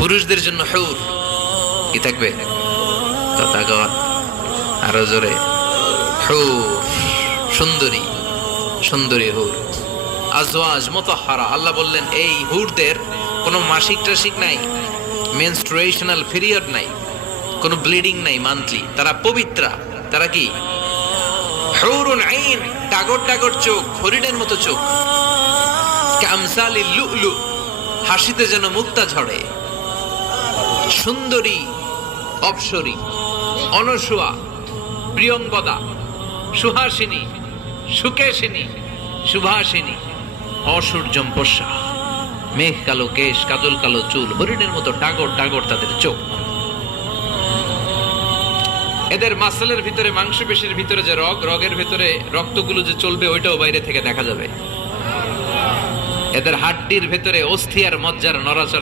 পুরুষদের জন্য হুর কি থাকবে? তথাগত আরো জোরে, হুর, সুন্দরী সুন্দরী হুর। আজওয়াজ মুতাহহারা, আল্লাহ বললেন এই হুরদের কোনো মাসিক টাসিক নাই, মেনস্ট্রুয়েশনাল পিরিয়ড নাই, কোনো ব্লিডিং নাই মান্থলি, তারা পবিত্রা। তারা কি? হুরুন আইন, টাগর টাগর চোখ, হরিণের মতো চোখ। কামসালিল লুলু, হাসিতে যেন মুক্তা ঝরে। সুন্দরী, অপ্সরী, অনসুয়া, প্রিয়ঙ্গদা, সুহাসিনী, সুকেশিনী, সুভাষিনী, অসূর্যম পশ্যা, মেঘ কালো কেশ, কাজল কালো চুল, হরিণের মতো টাগর টাগর তাদের চোখ। এদের মাসলের ভিতরে, মাংসপেশির ভিতরে যে রগের ভিতরে রক্তগুলো যে চলবে ওইটাও বাইরে থেকে দেখা যাবে। এদের হাড্ডির ভেতরে অস্থি আর মজ্জার নড়াচড়া